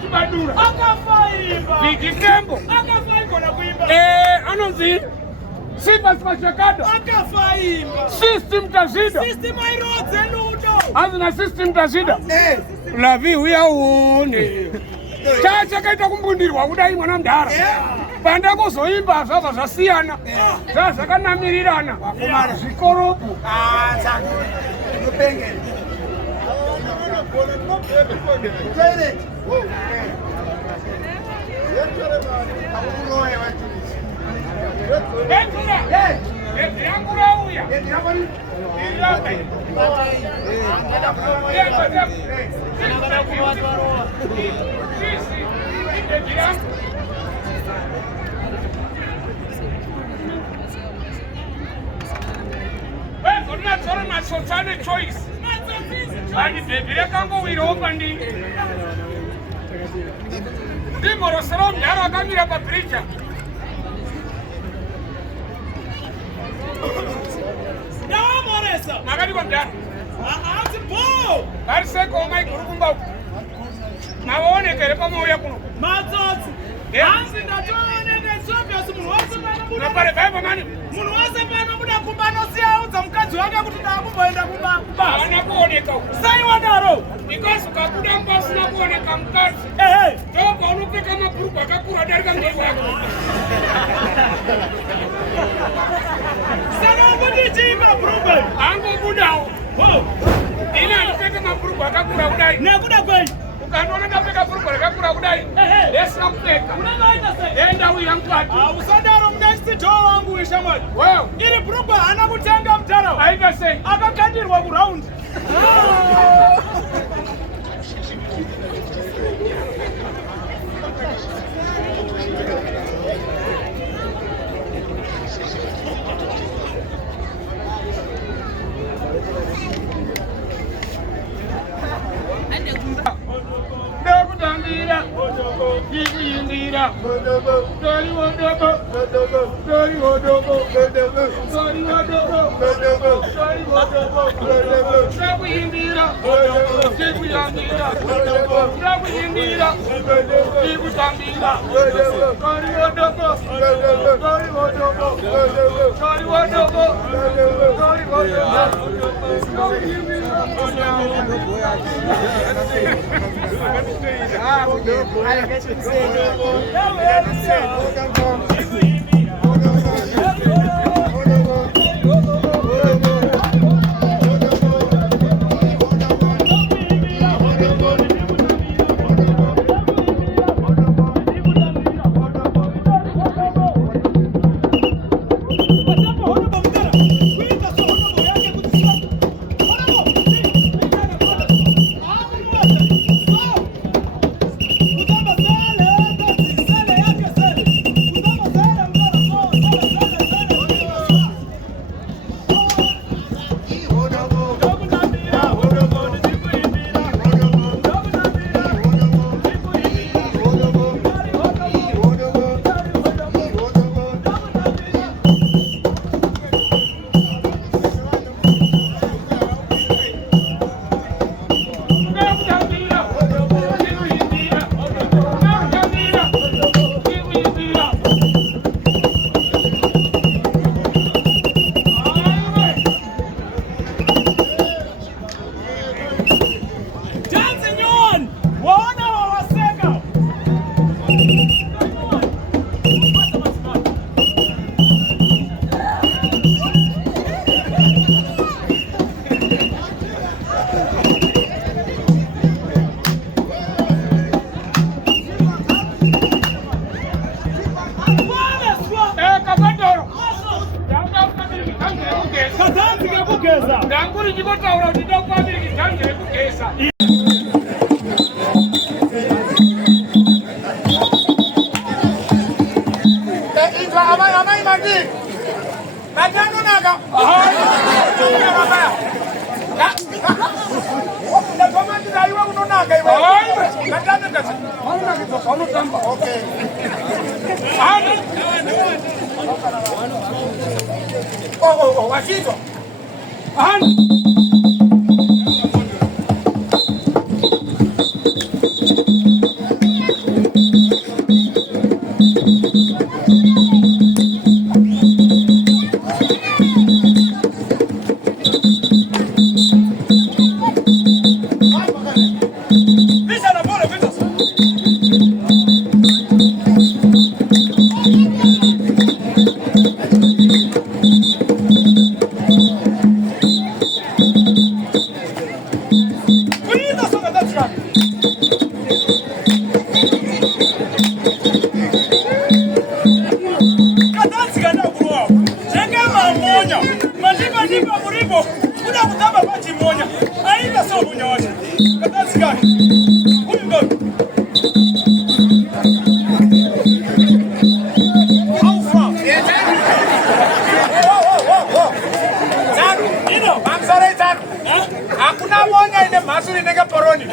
Chibadura akafaimba Vikitembo akafaimba na kuimba anonzi Sifa Spachakada akafaimba system tazida system airodze ludo azina system tazida lavi uya uone chacha kaita kumbundirwa kudai mwana mdara panda kuzoimba zvava zvasiyana zvazvakanamirirana zvikoropo choice. Ani bebire kango wiropa ndi. Dimoro sero mdara akamira papricha. Dawa moresa. Magadi kwa mdara. Ati po. Kariseko mai kurukumba. Maone kere pamoya kuno. Matsotsi. Hansi ndatoone ngesopya simunhu wose pana. Na pare baba mani. Munhu wose pana muda kumbano siyaudza mukadzi wake kuti ndakumboenda kuba. Haana kuoneka. Sai wadaro. Because ukabuda mbasina kuoneka mukadzi. Toba unopfeka mabhurugwa akakura darika mberi wako. Saka kuti chiima bhurugwa. Angobudawo. Ina ndipfeka mabhurugwa akakura kudai. Nekuda kwei. Ukanona ndapfeka bhurugwa rakakura kudai. Lesina kupfeka. Unoita sei? Enda uya mukati. Usadaro next door wangu wishamwari. Wewe. Iri bhurugwa hana kutenga mutaro. Aika sei. Akakandirwa kuraundi. Indira, Dori Wodogo, Dori Wodogo, Dori Wodogo, Dori Wodogo, Sabu Indira, Sabu Indira, Sabu Indira, Sabu Tambira, Dori Wodogo, Dori Wodogo, Dori Wodogo, Dori Nganguri ndikotaura kuti ndakupambira kizange rekugesa. Amai mandi. Natano naga. Natoma ndaiwa kunonaga iwe. Natano kazi. Hauna kitu solo tamba. Okay. Oh, washito. Asuri nega poroni.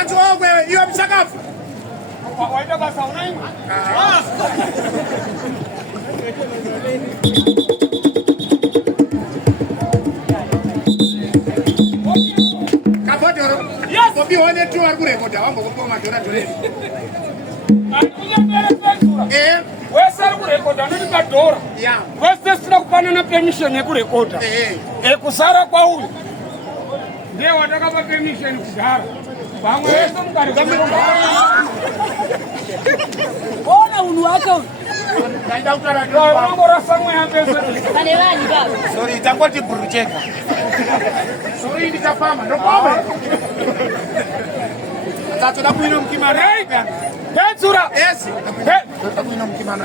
Antu wewe hiyo msakafu. Waenda basa unaima. Kapotoro. Yes. Bobi one tu arikurekoda wangu kwa madora tole. Alikuja mbele sura. Wewe sasa kurekoda ndio kadora. Yeah. Wewe sasa kupana na permission ya kurekoda. Kusara kwa huyu. Ndio wataka pa permission kusara. Wangu wewe mkari. Ona unu wako. Kaida utaratibu. Wangu rasamwe ya pesa. Kanelani baba. Sorry, itakuwa tiburucheka. Sorry nitafama. Ndio baba. Tatu na kuino mkimana. Hey! Sura. Yes. Hey! Tatu kuino mkimana.